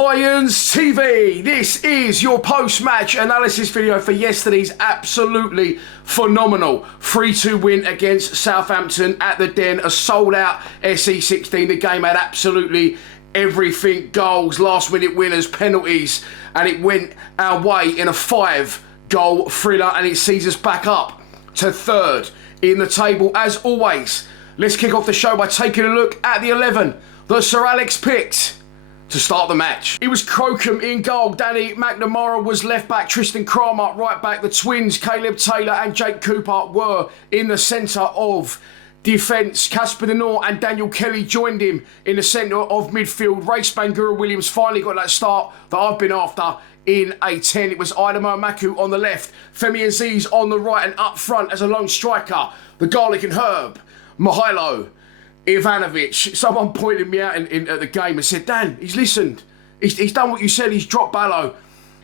Lions TV, this is your post-match analysis video for yesterday's absolutely phenomenal 3-2 win against Southampton at the Den, a sold-out SE16. The game had absolutely everything: goals, last-minute winners, penalties, and it went our way in a 5-goal thriller, and it sees us back up to third in the table as always. Let's kick off the show by taking a look at the 11 that Sir Alex picked to start the match. It was Crocombe in goal. Danny McNamara was left back. Tristan Kramer right back. The twins, Caleb Taylor and Jake Cooper, were in the centre of defence. Casper De Norre and Daniel Kelly joined him in the centre of midfield. Race Bangura Williams finally got that start that I've been after in a 10. It was Idemo Maku on the left, Femi Aziz on the right, and up front as a lone striker, the garlic and herb, Mihailo Ivanovic. Someone pointed me out at the game and said, Dan, he's listened. He's done what you said. He's dropped Ballo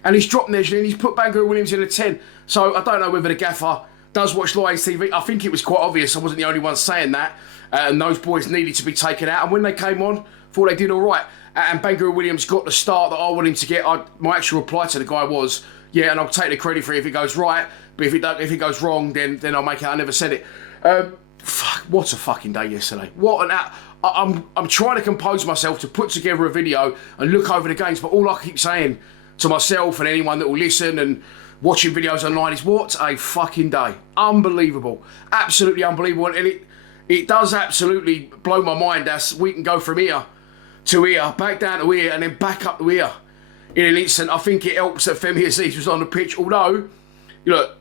and he's dropped Neslin and he's put Bangura Williams in a 10. So I don't know whether the gaffer does watch Lions TV. I think it was quite obvious I wasn't the only one saying that. And those boys needed to be taken out. And when they came on, thought they did all right. And Bangura Williams got the start that I wanted him to get. My actual reply to the guy was, yeah, and I'll take the credit for it if it goes right. But if it goes wrong, then I'll make it. I never said it. Fuck, what a fucking day yesterday. What an I'm trying to compose myself to put together a video and look over the games, but all I keep saying to myself and anyone that will listen and watching videos online is, what a fucking day. Unbelievable. Absolutely unbelievable. And it does absolutely blow my mind as we can go from here to here, back down to here, and then back up to here in an instant. I think it helps that Femi Aziz was on the pitch, although, look,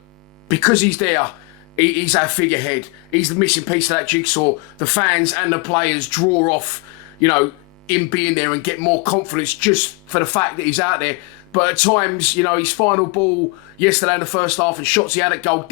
because he's there, he's our figurehead. He's the missing piece of that jigsaw. The fans and the players draw off, him being there and get more confidence just for the fact that he's out there. But at times, his final ball yesterday in the first half and shots he had at goal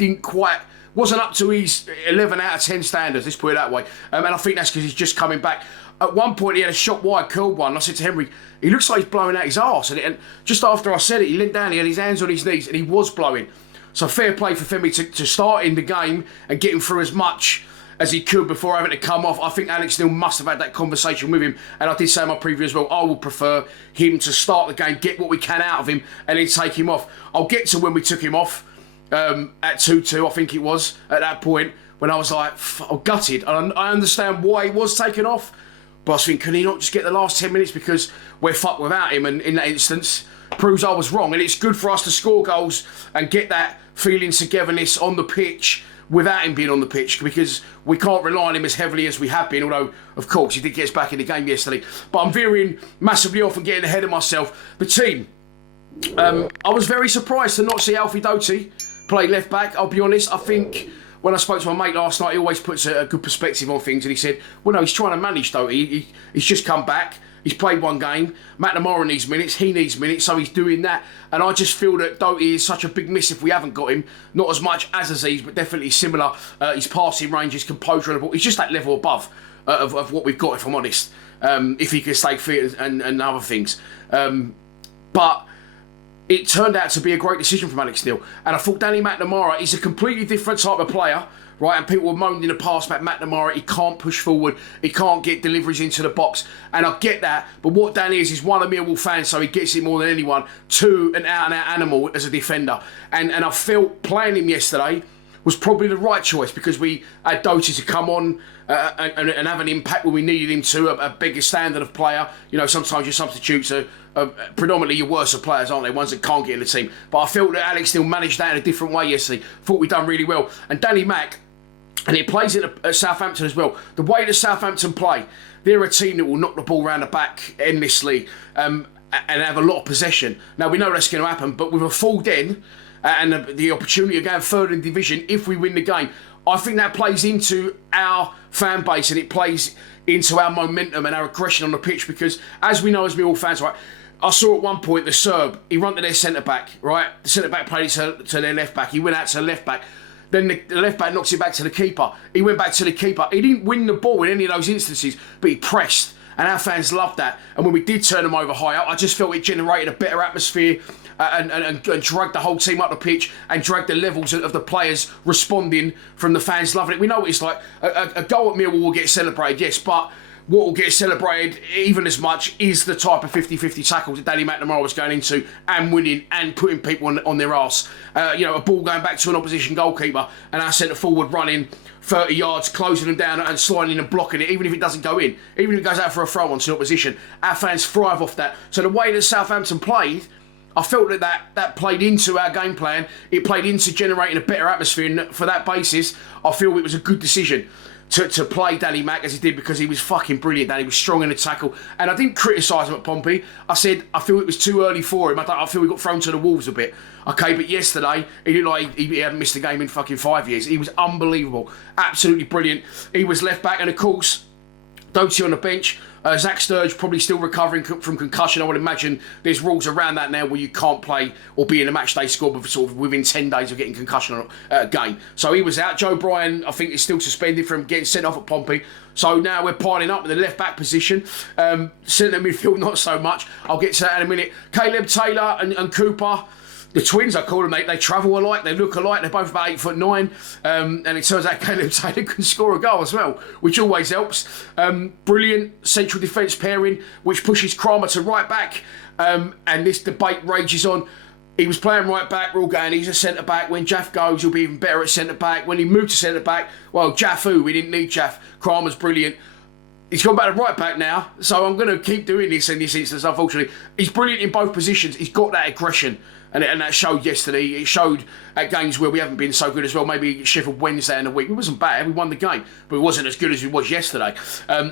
wasn't up to his 11 out of 10 standards, let's put it that way. And I think that's because he's just coming back. At one point, he had a shot wide, curled one. I said to Henry, he looks like he's blowing out his arse. And just after I said it, he leant down, he had his hands on his knees, and he was blowing. So fair play for Femi to start in the game and get him through as much as he could before having to come off. I think Alex Neil must have had that conversation with him. And I did say in my preview as well, I would prefer him to start the game, get what we can out of him, and then take him off. I'll get to when we took him off at 2-2, I think it was, at that point, when I was like, I'm gutted. And I understand why he was taken off, but I was thinking, can he not just get the last 10 minutes because we're fucked without him? And in that instance, proves I was wrong. And it's good for us to score goals and get that feeling togetherness on the pitch without him being on the pitch, because we can't rely on him as heavily as we have been, although of course he did get us back in the game yesterday. But I'm veering massively off and getting ahead of myself. The team, I was very surprised to not see Alfie Doughty play left back. I'll be honest, I think when I spoke to my mate last night, he always puts a good perspective on things, and he said, well no, he's trying to manage Doughty. He's just come back. He's played one game. McNamara needs minutes. He needs minutes, so he's doing that. And I just feel that Doughty is such a big miss if we haven't got him. Not as much as Aziz, but definitely similar. His passing range, his composure on the ball. He's just that level above of what we've got, if I'm honest. If he can stay fit and other things. But it turned out to be a great decision from Alex Neil. And I thought Danny McNamara is a completely different type of player. Right, and people were moaned in the past about McNamara. He can't push forward. He can't get deliveries into the box. And I get that. But what Dan is one, a Millwall fan, so he gets it more than anyone. Two, an out-and-out animal as a defender. And I felt playing him yesterday was probably the right choice, because we had Doughty to come on and have an impact when we needed him to, a bigger standard of player. Sometimes your substitutes are predominantly your worst of players, aren't they? Ones that can't get in the team. But I felt that Alex still managed that in a different way yesterday. Thought we'd done really well. And Danny Mac, and it plays at Southampton as well. The way that Southampton play, they're a team that will knock the ball around the back endlessly and have a lot of possession. Now, we know that's going to happen, but with a full den and the opportunity of going third in division, if we win the game, I think that plays into our fan base and it plays into our momentum and our aggression on the pitch, because as we know as Millwall fans, right, I saw at one point the Serb, he ran to their centre-back, right? The centre-back played it to their left-back. He went out to the left-back. Then the left-back knocks it back to the keeper. He went back to the keeper. He didn't win the ball in any of those instances, but he pressed. And our fans loved that. And when we did turn them over high up, I just felt it generated a better atmosphere and dragged the whole team up the pitch and dragged the levels of the players responding from the fans loving it. We know what it's like. A goal at Millwall will get celebrated, yes, but what will get celebrated even as much is the type of 50-50 tackles that Danny McNamara was going into and winning and putting people on their arse. A ball going back to an opposition goalkeeper and our centre forward running 30 yards, closing them down and sliding and blocking it, even if it doesn't go in, even if it goes out for a throw onto the opposition. Our fans thrive off that. So the way that Southampton played, I felt that played into our game plan. It played into generating a better atmosphere, and for that basis, I feel it was a good decision to play Danny Mac as he did, because he was fucking brilliant. Danny was strong in the tackle, and I didn't criticise him at Pompey. I said I feel it was too early for him. I feel he got thrown to the wolves a bit. Okay, but yesterday he looked like he hadn't missed a game in fucking 5 years. He was unbelievable, absolutely brilliant. He was left back, and of course, Doty on the bench. Zach Sturge probably still recovering from concussion. I would imagine there's rules around that now where you can't play or be in a match day squad sort of within 10 days of getting concussion on a game. So he was out. Joe Bryan, I think, is still suspended from getting sent off at Pompey. So now we're piling up in the left back position. Centre midfield, not so much. I'll get to that in a minute. Caleb Taylor and Cooper. The twins, I call them, they travel alike, they look alike, they're both about 8'9", and it turns out Caleb Taylor can score a goal as well, which always helps. Brilliant central defence pairing, which pushes Kramer to right back, and this debate rages on. He was playing right back, we're all going, he's a centre back. When Jaff goes, he'll be even better at centre back. When he moved to centre back, well, Jaff who? We didn't need Jaff. Kramer's brilliant. He's gone back to right back now, so I'm going to keep doing this in this instance, unfortunately. He's brilliant in both positions. He's got that aggression, and that showed yesterday. It showed at games where we haven't been so good as well. Maybe Sheffield Wednesday in the week. It wasn't bad. We won the game, but it wasn't as good as it was yesterday.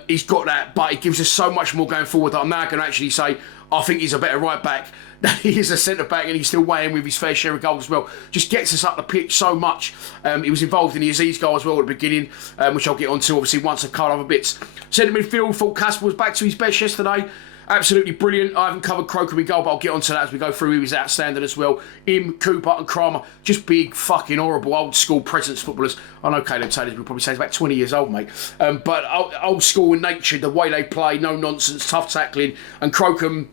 He's got that, but it gives us so much more going forward that I'm now going to actually say I think he's a better right back than he is a centre back, and he's still weighing with his fair share of goals as well. Just gets us up the pitch so much. He was involved in the Aziz goal as well at the beginning, which I'll get onto obviously once I've covered other bits. Centre midfield, thought Casper was back to his best yesterday. Absolutely brilliant. I haven't covered Croker in goal, but I'll get onto that as we go through. He was outstanding as well. Him, Cooper and Kramer, just big, fucking horrible, old school presence footballers. I know Caleb Taylor would probably say he's about 20 years old, mate. But old school in nature, the way they play, no nonsense, tough tackling. And Crocombe,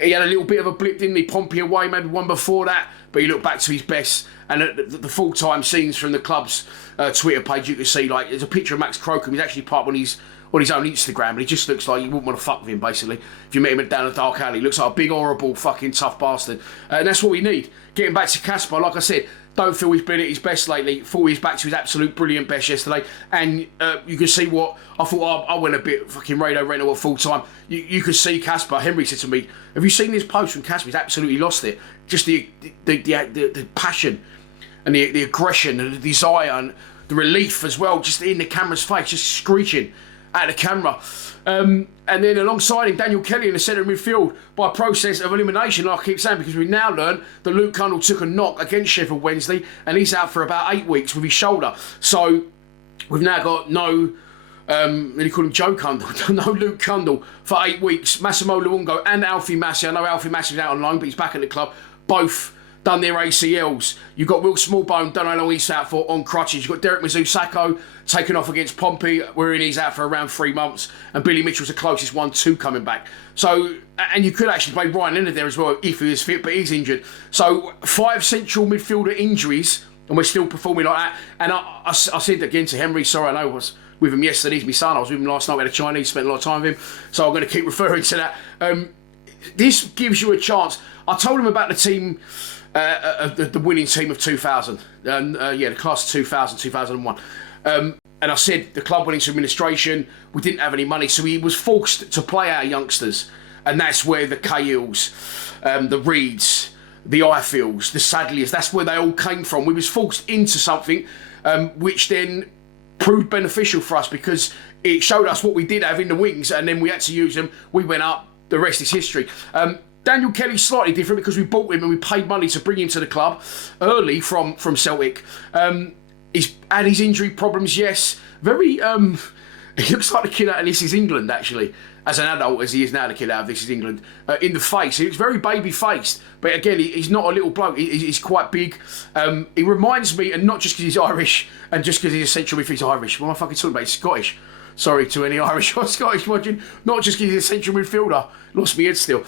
he had a little bit of a blip, didn't he? Pompey away, maybe one before that, but he looked back to his best. And the full-time scenes from the club's Twitter page, you can see, like, there's a picture of Max Crocombe. He's actually part on his own Instagram, and he just looks like you wouldn't want to fuck with him, basically. If you met him down a dark alley, he looks like a big, horrible, fucking tough bastard. And that's what we need. Getting back to Casper, like I said, don't feel he's been at his best lately. Thought he's back to his absolute brilliant best yesterday. And you can see what I thought. I went a bit fucking radio rental at full time. You could see Casper. Henry said to me, "Have you seen this post from Casper? He's absolutely lost it. Just the passion and the aggression and the desire and the relief as well, just in the camera's face, just screeching at the camera." And then alongside him, Daniel Kelly in the centre midfield by process of elimination, like I keep saying, because we now learn that Luke Cundle took a knock against Sheffield Wednesday and he's out for about 8 weeks with his shoulder. So we've now got no, they call him Joe Cundle, no Luke Cundle for 8 weeks. Massimo Luongo and Alfie Massi. I know Alfie Massi's out on loan, but he's back at the club. Both done their ACLs. You've got Will Smallbone, don't know how long he's out for, on crutches. You've got Derek Mazzucco taken off against Pompey, wherein he's out for around 3 months. And Billy Mitchell's the closest one to coming back. So, and you could actually play Ryan Leonard there as well if he was fit, but he's injured. So 5 central midfielder injuries, and we're still performing like that. And I said again to Henry, sorry, I know I was with him yesterday, he's my son. I was with him last night, we had a Chinese, spent a lot of time with him. So I'm going to keep referring to that. This gives you a chance. I told him about the team, the winning team of 2000, the class of 2000, 2001. And I said the club went into administration, we didn't have any money, so he was forced to play our youngsters. And that's where the Cahills, the Reeds, the Ifields, the Sadliers, that's where they all came from. We was forced into something which then proved beneficial for us because it showed us what we did have in the wings, and then we had to use them. We went up, the rest is history. Daniel Kelly's slightly different because we bought him and we paid money to bring him to the club early from Celtic. He's had his injury problems, yes. Very, he looks like the kid out of This Is England, actually. As an adult, as he is now the kid out of This Is England. In the face, he looks very baby-faced. But again, he's not a little bloke. He's quite big. He reminds me, and not just because he's Irish, and just because he's a central midfielder, he's Irish. What am I fucking talking about? He's Scottish. Sorry to any Irish or Scottish watching. Not just because he's a central midfielder. Lost me head still.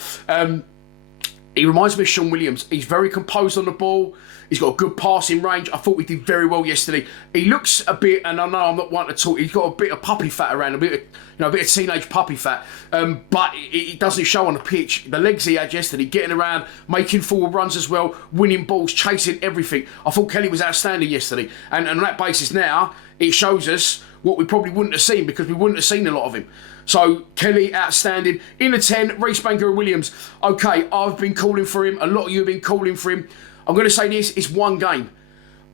He reminds me of Sean Williams. He's very composed on the ball. He's got a good passing range. I thought we did very well yesterday. He looks a bit, and I know I'm not one to talk, he's got a bit of puppy fat around, a bit of teenage puppy fat. But it doesn't show on the pitch. The legs he had yesterday, getting around, making forward runs as well, winning balls, chasing everything. I thought Kelly was outstanding yesterday. And on that basis now, it shows us what we probably wouldn't have seen, because we wouldn't have seen a lot of him. So, Kelly, outstanding. In the 10, Reece Banker-Williams. Okay, I've been calling for him. A lot of you have been calling for him. I'm going to say this, it's one game.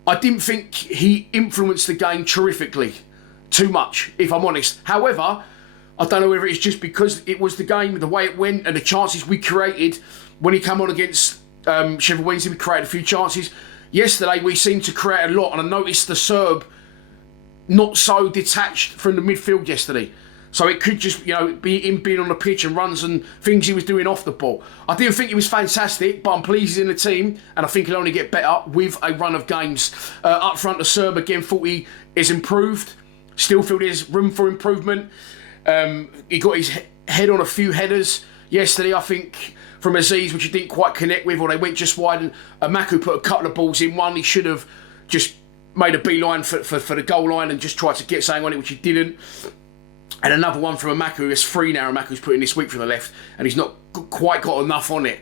I didn't think he influenced the game terrifically. Too much, if I'm honest. However, I don't know whether it's just because it was the game, the way it went, and the chances we created. When he came on against Sheffield Wednesday, we created a few chances. Yesterday, we seemed to create a lot, and I noticed the Serb not so detached from the midfield yesterday. So it could just, be him being on the pitch and runs and things he was doing off the ball. I didn't think he was fantastic, but I'm pleased he's in the team, and I think he'll only get better with a run of games. Up front, the Serb, again, thought he is improved. Still feel there's room for improvement. He got his head on a few headers yesterday, I think, from Aziz, which he didn't quite connect with, or they went just wide, and Maku put a couple of balls in. One, he should have just made a beeline for the goal line and just tried to get something on it, which he didn't. And another one from Amaku, who has three now, Amaku's put in this week from the left, and he's not quite got enough on it.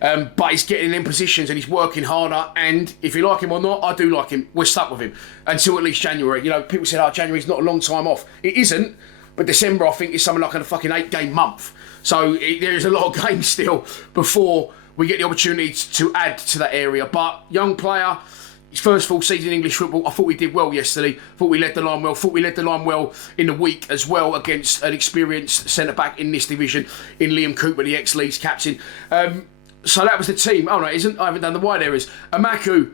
But he's getting in positions and he's working harder, and if you like him or not, I do like him. We're stuck with him until at least January. People said, January's not a long time off. It isn't, but December, I think, is something like a fucking 8-game month. So there is a lot of games still before we get the opportunity to add to that area. But young player, his first full season in English football, I thought we did well yesterday. Thought we led the line well. Thought we led the line well in the week as well against an experienced centre-back in this division in Liam Cooper, the ex-Leeds captain. So that was the team. Oh, no, it isn't. I haven't done the wide areas. Amaku,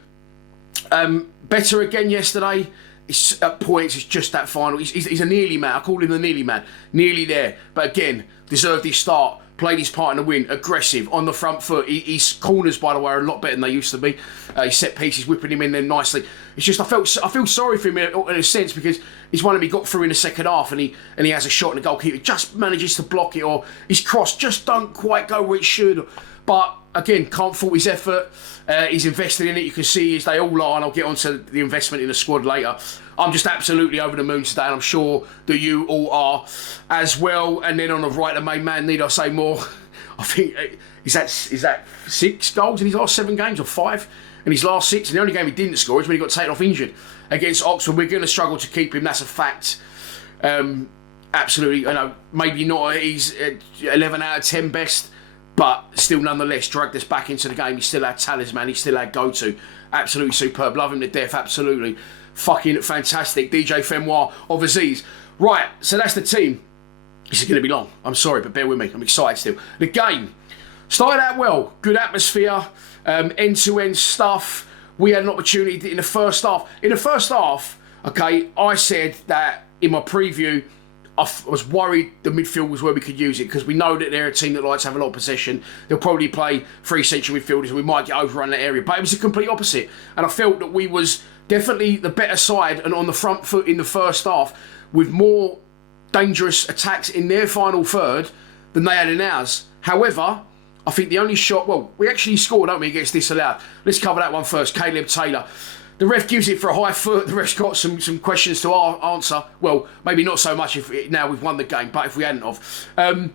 better again yesterday. It's, at points, it's just that final. He's a nearly man. I call him the nearly man. Nearly there. But again, deserved his start. Played his part in the win, aggressive, on the front foot. His corners, by the way, are a lot better than they used to be. His set pieces, whipping him in there nicely. It's just I feel sorry for him in a sense, because he's one of them, he got through in the second half and he has a shot and the goalkeeper just manages to block it, or his cross just don't quite go where it should. But again, can't fault his effort. He's invested in it. You can see as they all are, and I'll get onto the investment in the squad later. I'm just absolutely over the moon today, and I'm sure that you all are as well. And then on the right, the main man, need I say more? I think, is that 6 goals in his last 7 games, or 5 in his last 6? And the only game he didn't score is when he got taken off injured against Oxford. We're going to struggle to keep him, that's a fact. Absolutely, maybe not he's 11 out of 10 best, but still nonetheless dragged us back into the game. He still had talisman, he still had go-to. Absolutely superb, love him to death, absolutely. Fucking fantastic. DJ Fenoir of Aziz. Right, so that's the team. This is going to be long. I'm sorry, but bear with me. I'm excited still. The game started out well. Good atmosphere. End-to-end stuff. We had an opportunity in the first half. In the first half, okay, I said that in my preview, I was worried the midfield was where we could use it, because we know that they're a team that likes to have a lot of possession. They'll probably play 3 central midfielders and we might get overrun that area. But it was the complete opposite. And I felt that we was definitely the better side and on the front foot in the first half, with more dangerous attacks in their final third than they had in ours. However, I think the only shot, well, we actually scored, don't we, against disallowed. Let's cover that one first. Caleb Taylor. The ref gives it for a high foot. The ref's got some questions to answer. Well, maybe not so much if now we've won the game, but if we hadn't have.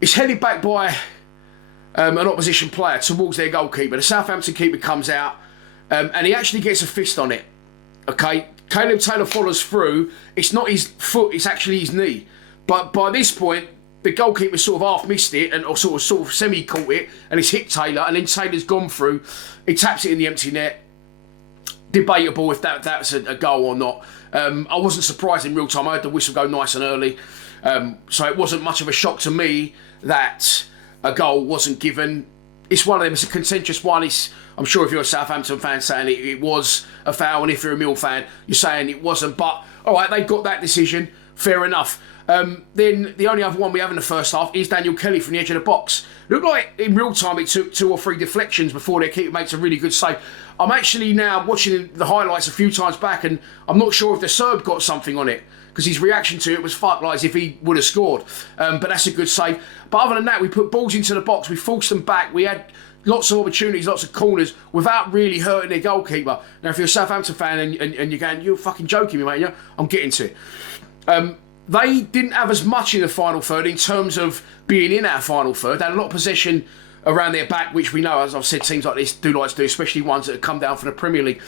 It's headed back by an opposition player towards their goalkeeper. The Southampton keeper comes out and he actually gets a fist on it. Okay, Caleb Taylor follows through. It's not his foot, it's actually his knee. But by this point, the goalkeeper sort of half missed it, and or sort of semi-caught it, and it's hit Taylor, and then Taylor's gone through. He taps it in the empty net. Debatable if that's a goal or not. I wasn't surprised in real time. I heard the whistle go nice and early. So it wasn't much of a shock to me that a goal wasn't given. It's one of them, it's a contentious one. I'm sure if you're a Southampton fan saying it was a foul, and if you're a Mill fan, you're saying it wasn't. But, all right, they got that decision. fair enough. Then the only other one we have in the first half is Daniel Kelly from the edge of the box. Looked like in real time it took 2 or 3 deflections before their keeper makes a really good save. I'm actually now watching the highlights a few times back, and I'm not sure if the Serb got something on it, because his reaction to it was fuck like as if he would have scored. But that's a good save. But other than that, we put balls into the box, we forced them back, we had lots of opportunities, lots of corners, without really hurting their goalkeeper. Now, if you're a Southampton fan and you're going, you're fucking joking me, mate, yeah? I'm getting to it. They didn't have as much in the final third in terms of being in our final third. They had a lot of possession around their back, which we know, as I've said, teams like this do like to do, especially ones that have come down from the Premier League.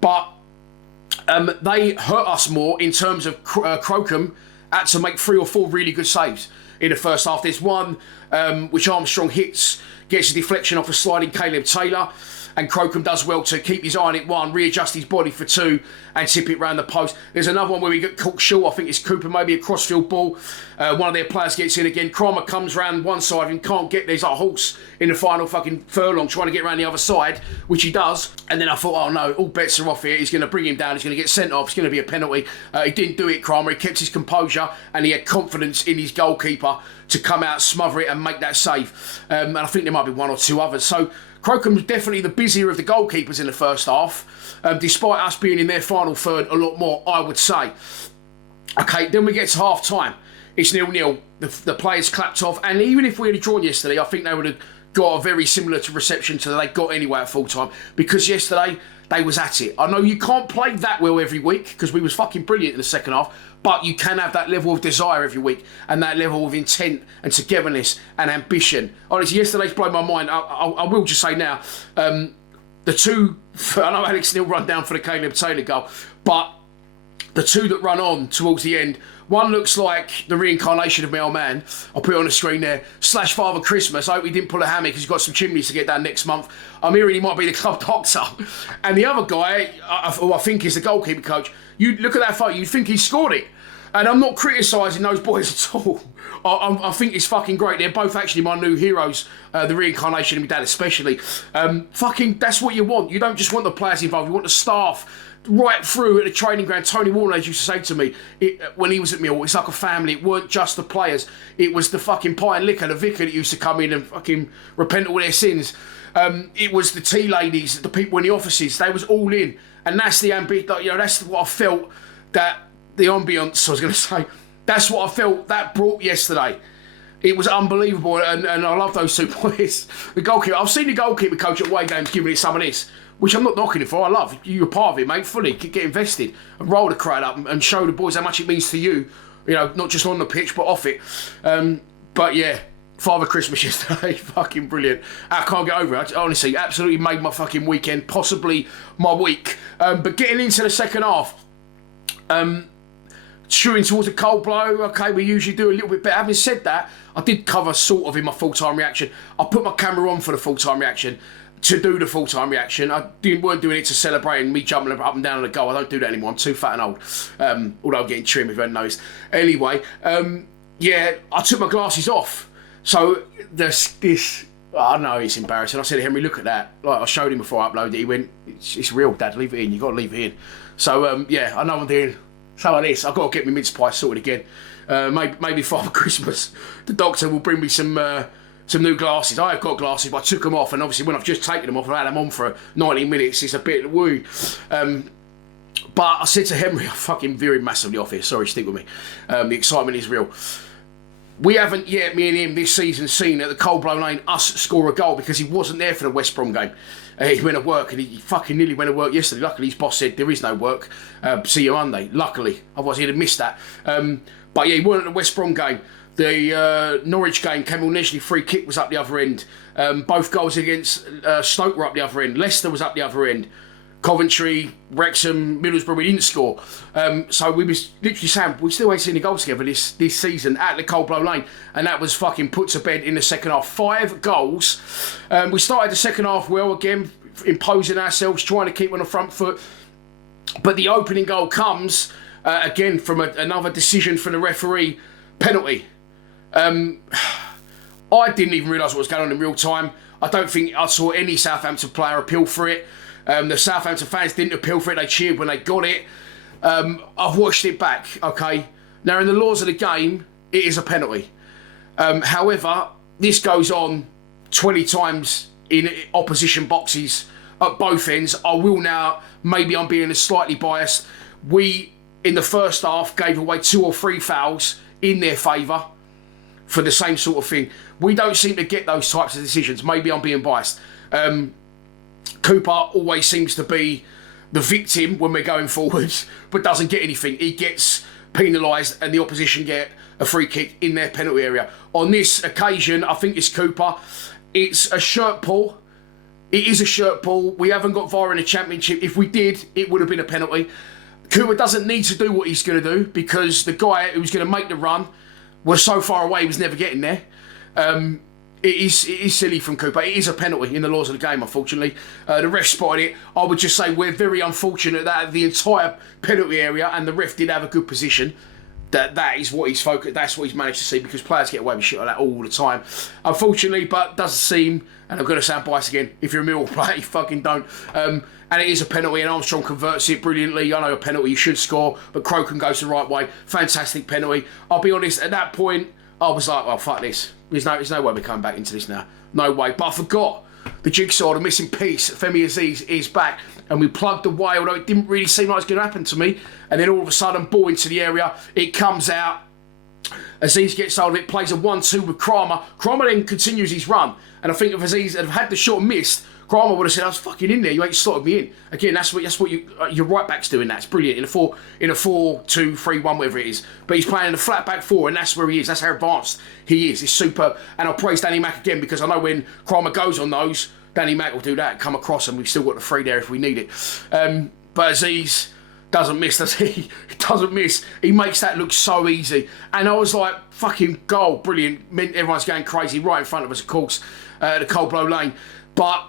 But they hurt us more in terms of Crocombe had to make 3 or 4 really good saves in the first half. There's one which Armstrong hits, gets a deflection off a sliding Caleb Taylor, and Crocombe does well to keep his eye on it 1, readjust his body for 2, and tip it round the post. There's another one where we get caught short. I think it's Cooper, maybe a crossfield ball. One of their players gets in again. Cromer comes round one side and can't get there. He's like a horse in the final fucking furlong trying to get around the other side, which he does. And then I thought, oh no, all bets are off here. He's going to bring him down. He's going to get sent off. It's going to be a penalty. He didn't do it, Cromer. He kept his composure and he had confidence in his goalkeeper to come out, smother it and make that save. And I think there might be 1 or 2 others. So Crocombe's definitely the busier of the goalkeepers in the first half, despite us being in their final third a lot more, I would say. Okay, then we get to half time. It's 0-0. The players clapped off, and even if we had drawn yesterday, I think they would have got a very similar to reception to they got anyway at full time, because yesterday they was at it. I know you can't play that well every week because we was fucking brilliant in the second half, but you can have that level of desire every week and that level of intent and togetherness and ambition. Honestly, yesterday's blown my mind. I will just say now, the 2, I know Alex Neil run down for the Caleb Taylor goal, but the 2 that run on towards the end, one looks like the reincarnation of my old man. I'll put it on the screen there. / Father Christmas. I hope he didn't pull a hammy because he's got some chimneys to get down next month. I'm hearing he might be the club doctor. And the other guy, who I think is the goalkeeper coach, you look at that photo, you'd think he scored it. And I'm not criticising those boys at all. I think it's fucking great. They're both actually my new heroes, the reincarnation of my dad especially. Fucking, that's what you want. You don't just want the players involved, you want the staff right through at the training ground. Tony Warner used to say to me, when he was at Mill, it's like a family. It weren't just the players. It was the fucking pie and liquor, the vicar that used to come in and fucking repent all their sins. It was the tea ladies, the people in the offices. They was all in. And that's the ambition, you know, that's what I felt that the ambience, I was going to say, that's what I felt that brought yesterday. It was unbelievable, and I love those 2 boys. The goalkeeper, I've seen the goalkeeper coach at away games giving it some of this, which I'm not knocking it for. I love. You're part of it, mate, fully. Get invested and roll the crowd up and show the boys how much it means to you, you know, not just on the pitch, but off it. But yeah, Father Christmas yesterday, fucking brilliant. I can't get over it. Honestly, absolutely made my fucking weekend, possibly my week. But getting into the second half, shooting towards a cold blow, okay, we usually do a little bit better. Having said that, I did cover sort of in my full-time reaction. I put my camera on for the full-time reaction to do the full-time reaction. I weren't doing it to celebrate and me jumping up and down on the goal. I don't do that anymore. I'm too fat and old. Although I'm getting trim, if you hadn't noticed. Anyway, yeah, I took my glasses off. So this, I know it's embarrassing. I said to Henry, look at that. Like, I showed him before I uploaded it. He went, it's real, Dad. Leave it in. You've got to leave it in. So, yeah, I know I'm doing some of this. I've got to get my mince pie sorted again. Maybe Father Christmas, the doctor will bring me some new glasses. I have got glasses, but I took them off, and obviously when I've just taken them off and had them on for 90 minutes, it's a bit woo. But I said to Henry, I'm fucking veering massively off here. Sorry, stick with me. The excitement is real. We haven't yet, me and him, this season seen at the Cold Blow Lane us score a goal because he wasn't there for the West Brom game. He went to work, and he fucking nearly went to work yesterday. Luckily, his boss said there is no work. See you Monday. Luckily, otherwise he'd have missed that. But yeah, he weren't at the West Brom game. The Norwich game, Camille Neshley free kick was up the other end. Both goals against Stoke were up the other end. Leicester was up the other end. Coventry, Wrexham, Middlesbrough, we didn't score. So we was literally saying, we still ain't seen a goal together this season at the Cold Blow Lane. And that was fucking put to bed in the second half. 5 goals. We started the second half well again, imposing ourselves, trying to keep on the front foot. But the opening goal comes, again, from another decision from the referee, penalty. I didn't even realise what was going on in real time. I don't think I saw any Southampton player appeal for it. The Southampton fans didn't appeal for it. They cheered when they got it. I've watched it back, okay? Now, in the laws of the game, it is a penalty. However, this goes on 20 times in opposition boxes at both ends. I will now, maybe I'm being slightly biased, we, in the first half, gave away 2 or 3 fouls in their favour for the same sort of thing. We don't seem to get those types of decisions. Maybe I'm being biased. Cooper always seems to be the victim when we're going forwards, but doesn't get anything. He gets penalised and the opposition get a free kick in their penalty area. On this occasion, I think it's Cooper. It's a shirt pull. It is a shirt pull. We haven't got VAR in the Championship. If we did, it would have been a penalty. Cooper doesn't need to do what he's going to do because the guy who was going to make the run was so far away he was never getting there. It is silly from Cooper. It is a penalty in the laws of the game, unfortunately. The ref spotted it. I would just say we're very unfortunate that the entire penalty area, and the ref did have a good position, that is what he's focused. That's what he's managed to see, because players get away with shit like that all the time, unfortunately. But doesn't seem, and I'm going to sound biased again, if you're a Millwall player, you fucking don't. And it is a penalty, and Armstrong converts it brilliantly. I know a penalty you should score, but Crocombe goes the right way. Fantastic penalty. I'll be honest, at that point I was like, well, fuck this. There's no way we're coming back into this now. No way. But I forgot the jigsaw, the missing piece. Femi Aziz is back, and we plugged away, although it didn't really seem like it was going to happen to me. And then all of a sudden, ball into the area. It comes out. Aziz gets hold of it, plays a 1-2 with Kramer. Kramer then continues his run. And I think if Aziz had had the shot missed, Kramer would have said, I was fucking in there, you ain't slotted me in. Again, that's what your right back's doing. That's brilliant. In a 4-2-3-1, whatever it is. But he's playing in a flat back 4, and that's where he is. That's how advanced he is. It's superb. And I'll praise Danny Mack again, because I know when Kramer goes on those, Danny Mack will do that, come across, and we've still got the 3 there if we need it. But Aziz doesn't miss, does he? He doesn't miss. He makes that look so easy. And I was like, fucking goal, brilliant. Meant everyone's going crazy right in front of us, of course, the Cold Blow Lane. But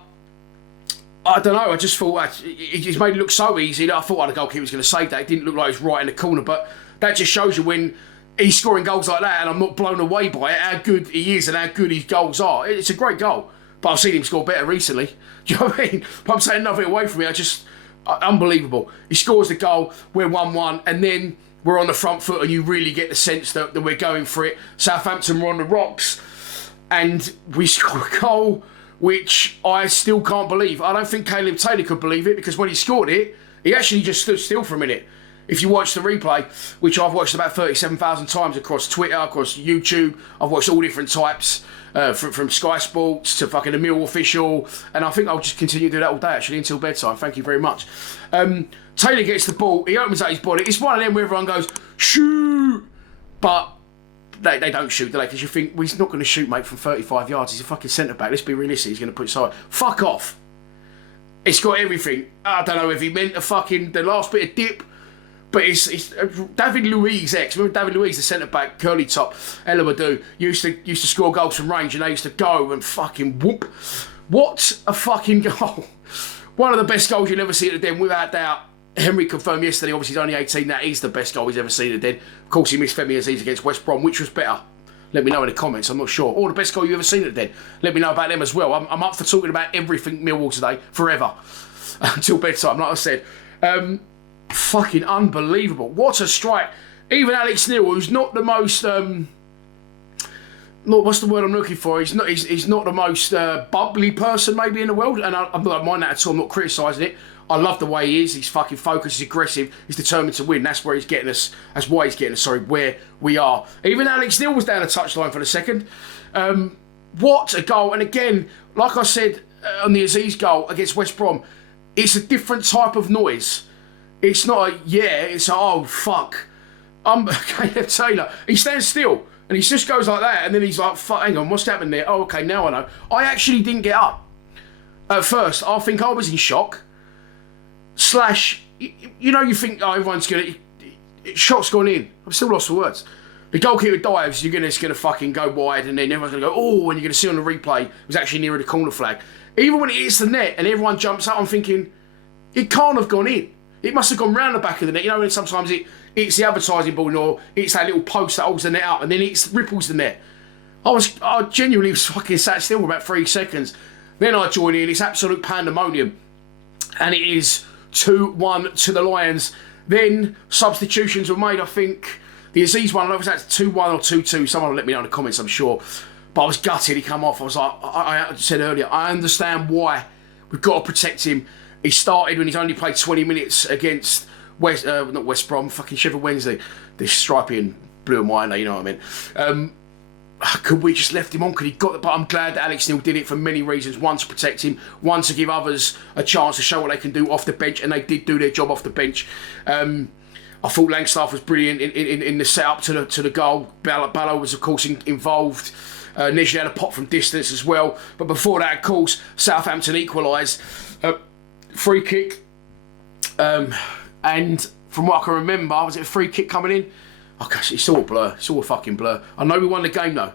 I don't know, I just thought he's made it look so easy that I thought the goalkeeper was going to save that. It didn't look like he was right in the corner, but that just shows you when he's scoring goals like that, and I'm not blown away by it, how good he is and how good his goals are. It's a great goal, but I've seen him score better recently. Do you know what I mean? But I'm saying nothing away from it. Unbelievable. He scores the goal, we're 1-1, and then we're on the front foot, and you really get the sense that we're going for it. Southampton were on the rocks, and we score a goal which I still can't believe. I don't think Caleb Taylor could believe it, because when he scored it, he actually just stood still for a minute. If you watch the replay, which I've watched about 37,000 times across Twitter, across YouTube, I've watched all different types, from Sky Sports to fucking the Millwall official, and I think I'll just continue to do that all day, actually, until bedtime. Thank you very much. Taylor gets the ball, he opens up his body. It's one of them where everyone goes, shoot! But they don't shoot, do they? Because you think, well, he's not going to shoot, mate, from 35 yards. He's a fucking centre-back. Let's be realistic. He's going to put it side. Fuck off. It's got everything. I don't know if he meant the last bit of dip, but it's David Luiz ex. Remember David Luiz, the centre-back, curly top, Elamadu, used to score goals from range, and they used to go and fucking whoop. What a fucking goal. One of the best goals you'll ever see at the Den, without doubt. Henry confirmed yesterday, obviously he's only 18, that is the best goal he's ever seen at the Den. Of course, he missed Femi Aziz against West Brom. Which was better? Let me know in the comments, I'm not sure. Or the best goal you've ever seen at the Den. Let me know about them as well. I'm up for talking about everything Millwall today, forever. Until bedtime, like I said. Fucking unbelievable. What a strike. Even Alex Neil, who's not the most... what's the word I'm looking for? He's not the most bubbly person maybe in the world, and I don't mind that at all. I'm not criticising it. I love the way he is. He's fucking focused, he's aggressive, he's determined to win. That's where he's getting us. That's why he's getting us. Sorry, where we are. Even Alex Neil was down the touchline for the second. What a goal! And again, like I said on the Aziz goal against West Brom, it's a different type of noise. It's not a it's a oh fuck. Caleb Taylor. He stands still. And he just goes like that, and then he's like, fuck, hang on, what's happened there? Oh, okay, now I know. I actually didn't get up. At first, I think I was in shock. You think, oh, everyone's going to... Shot's gone in. I'm still lost for words. The goalkeeper dives, it's going to fucking go wide, and then everyone's going to go, oh, and you're going to see on the replay, it was actually nearer the corner flag. Even when it hits the net, and everyone jumps up, I'm thinking, it can't have gone in. It must have gone round the back of the net. You know, and sometimes it's the advertising ball, or it's that little post that holds the net up, and then it ripples the net. I genuinely was fucking sat still for about 3 seconds. Then I join in. It's absolute pandemonium, and it is 2-1 to the Lions. Then substitutions were made. I think The Aziz one, I don't know if that's 2-1 or 2-2. Someone will let me know in the comments, I'm sure. But I was gutted he come off. I was like, I said earlier, I understand why we've got to protect him. He started when he's only played 20 minutes against not West Brom, fucking Sheffield Wednesday. This stripy and blue and white, you know what I mean. Could we just left him on? Could he got? But I'm glad that Alex Neil did it for many reasons. One, to protect him. One, to give others a chance to show what they can do off the bench, and they did do their job off the bench. I thought Langstaff was brilliant in the setup to the goal. Ballo was of course involved. Neji had a pop from distance as well. But before that, of course, Southampton equalised. Free kick. And from what I can remember, was it a free kick coming in? Oh gosh, it's all a blur. It's all a fucking blur. I know we won the game though.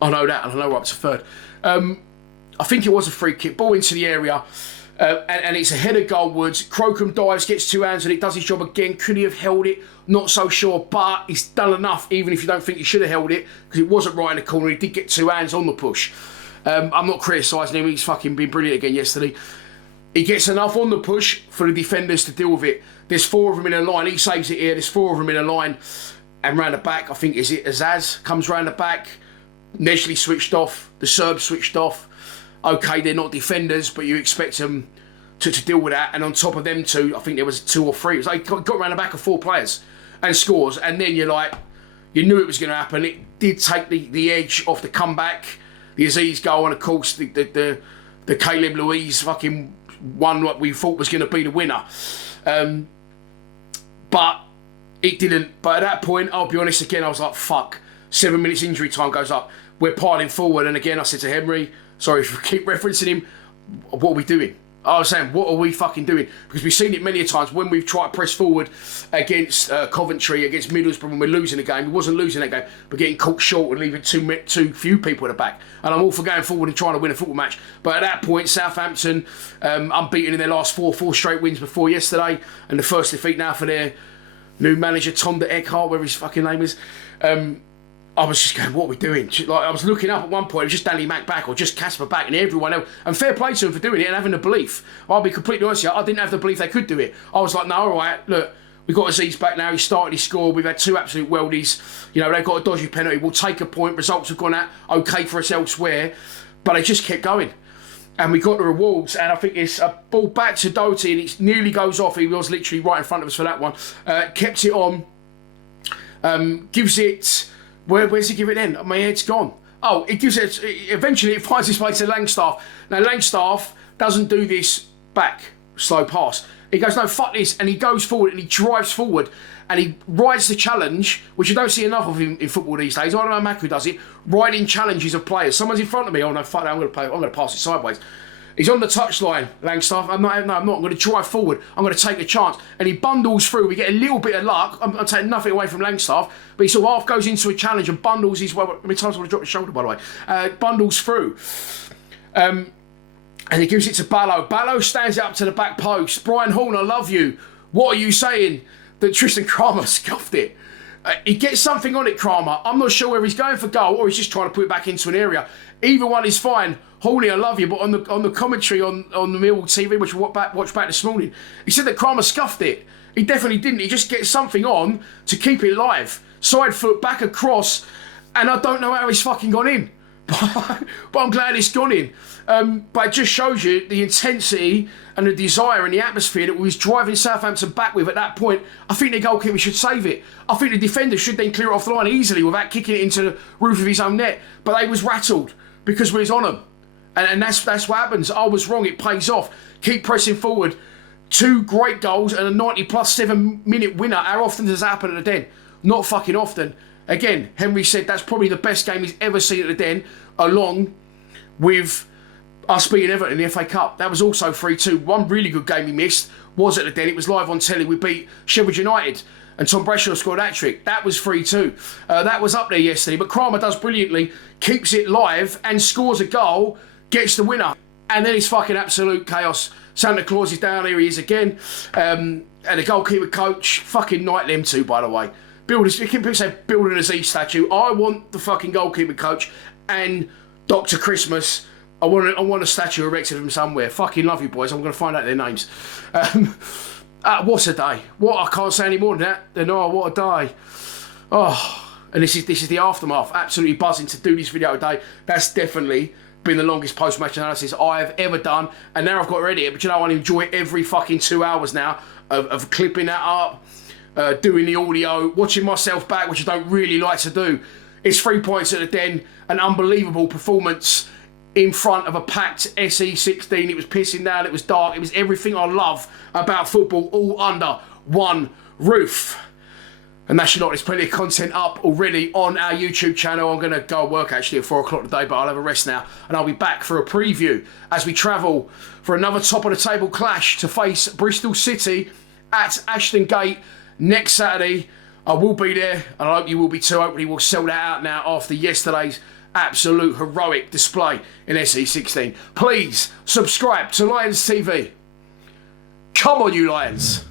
I know that, and I know we're up to third. I think it was a free kick. Ball into the area. And it's a header goalwards. Crocombe dives, gets 2 hands on it, does his job again. Could he have held it? Not so sure, but he's done enough, even if you don't think he should have held it, because it wasn't right in the corner. He did get 2 hands on the push. I'm not criticising him. He's fucking been brilliant again yesterday. He gets enough on the push for the defenders to deal with it. There's 4 of them in a line. He saves it here. There's 4 of them in a line. And round the back, I think, is it Azaz comes round the back. Nesley switched off. The Serbs switched off. Okay, they're not defenders, but you expect them to deal with that. And on top of them 2, I think there was 2 or 3. It was like got around the back of 4 players and scores. And then you're like, you knew it was going to happen. It did take the edge off the comeback. The Aziz goal, and of course the Caleb Louise fucking one what we thought was going to be the winner. But it didn't. But at that point, I'll be honest again, I was like, fuck. 7 minutes injury time goes up. We're piling forward. And again, I said to Henry, sorry if I keep referencing him, what are we doing? I was saying, what are we fucking doing? Because we've seen it many a times when we've tried to press forward against Coventry, against Middlesbrough when we're losing the game. We wasn't losing that game, but getting caught short and leaving too few people at the back. And I'm all for going forward and trying to win a football match. But at that point, Southampton, unbeaten in their last 4 straight wins before yesterday, and the first defeat now for their new manager, Tom de Eckhart, whatever his fucking name is. I was just going, what are we doing? Like, I was looking up at one point, it was just Danny Mack back or just Casper back and everyone else. And fair play to them for doing it and having the belief. I'll be completely honest with you, I didn't have the belief they could do it. I was like, no, all right, look, we've got Aziz back now, he started, he scored, we've had 2 absolute worldies. You know, they've got a dodgy penalty, we'll take a point, results have gone out okay for us elsewhere. But they just kept going. And we got the rewards, and I think it's a ball back to Doty, and it nearly goes off. He was literally right in front of us for that one. Kept it on, gives it... Where's he give it then? My head's gone. Oh, it gives it... Eventually, it finds its way to Langstaff. Now, Langstaff doesn't do this back, slow pass. He goes, no, fuck this, and he goes forward, and he drives forward, and he rides the challenge, which you don't see enough of in football these days. I don't know Maku does it, riding challenges of players. Someone's in front of me. Oh, no, fuck that, I'm going to pass it sideways. He's on the touchline, Langstaff. I'm not. I'm going to drive forward. I'm going to take a chance. And he bundles through. We get a little bit of luck. I'm taking nothing away from Langstaff, but he sort of half goes into a challenge and bundles his way. How many times I want to drop his shoulder, by the way? Bundles through. And he gives it to Ballo. Ballo stands it up to the back post. Brian Horn, I love you. What are you saying? That Tristan Kramer scuffed it. He gets something on it, Kramer. I'm not sure whether he's going for goal or he's just trying to put it back into an area. Either one is fine. Horny, I love you, but on the commentary on the Millwall TV, which we watched back this morning, he said that Kramer scuffed it. He definitely didn't. He just gets something on to keep it live. Side foot, back across, and I don't know how he's fucking gone in. But I'm glad it's gone in. But it just shows you the intensity and the desire and the atmosphere that we was driving Southampton back with at that point. I think the goalkeeper should save it. I think the defender should then clear it off the line easily without kicking it into the roof of his own net. But they was rattled because we was on them. And that's what happens. I was wrong. It pays off. Keep pressing forward. 2 great goals and a 90+ 7 minute winner. How often does that happen at the Den? Not fucking often. Again, Henry said that's probably the best game he's ever seen at the Den, along with us beating Everton in the FA Cup. That was also 3-2. One really good game he missed was at the Den. It was live on telly. We beat Sheffield United and Tom Bradshaw scored a hat-trick. That was 3-2. That was up there yesterday. But Kramer does brilliantly, keeps it live and scores a goal, gets the winner. And then it's fucking absolute chaos. Santa Claus is down, here he is again. And the goalkeeper coach, fucking knight them two, by the way. People say build an Aziz statue. I want the fucking goalkeeper coach and Dr. Christmas. I want a statue erected of him somewhere. Fucking love you boys. I'm going to find out their names. What's a day? What? I can't say any more than that. Then, oh, what a day. Oh, and this is the aftermath. Absolutely buzzing to do this video today. That's definitely been the longest post-match analysis I've ever done, and now I've got to edit it. But you know, I enjoy every fucking 2 hours now of clipping that up, doing the audio, watching myself back, which I don't really like to do. It's 3 points at the Den, an unbelievable performance in front of a packed SE16. It was pissing down, it was dark, it was everything I love about football, all under one roof. And that's not, there's plenty of content up already on our YouTube channel. I'm going to go work actually at 4 o'clock today, but I'll have a rest now. And I'll be back for a preview as we travel for another top of the table clash to face Bristol City at Ashton Gate next Saturday. I will be there, and I hope you will be too. Hopefully we'll sell that out now after yesterday's absolute heroic display in SE16. Please subscribe to Lions TV. Come on, you Lions.